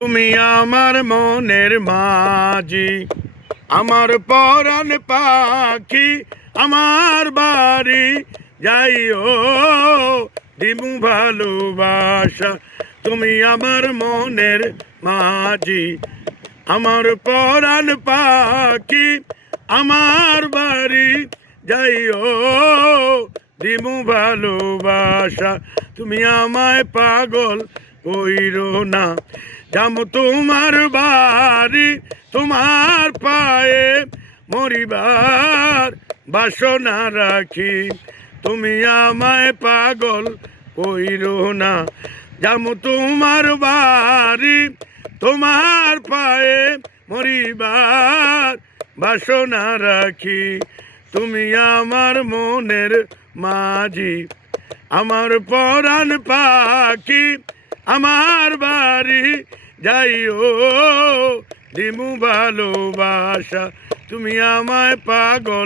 তুমি আমার মনের মাঝি, আমার পরাণ পাখি, আমার বাড়ি যাইও দিমু ভালোবাসা। তুমি আমার মনের মাঝি, আমার পরাণ পাখি, আমার বাড়ি যাইও দিমু ভালোবাসা। তুমি আমায় পাগল কইরো না, যামু তোমার বাড়ি, তোমার পায়ে মরিবার বাসনা রাখি। তুমি আমায় পাগল কইরো না, যামু তোমার বাড়ি, তোমার পায়ে মরিবার বাসনা রাখি। তুমি আমার মনের মাঝি, আমার পরাণ পাখি, আমার বাড়ি যাইও দিমু ভালোবাসা। তুমি আমায় পাগল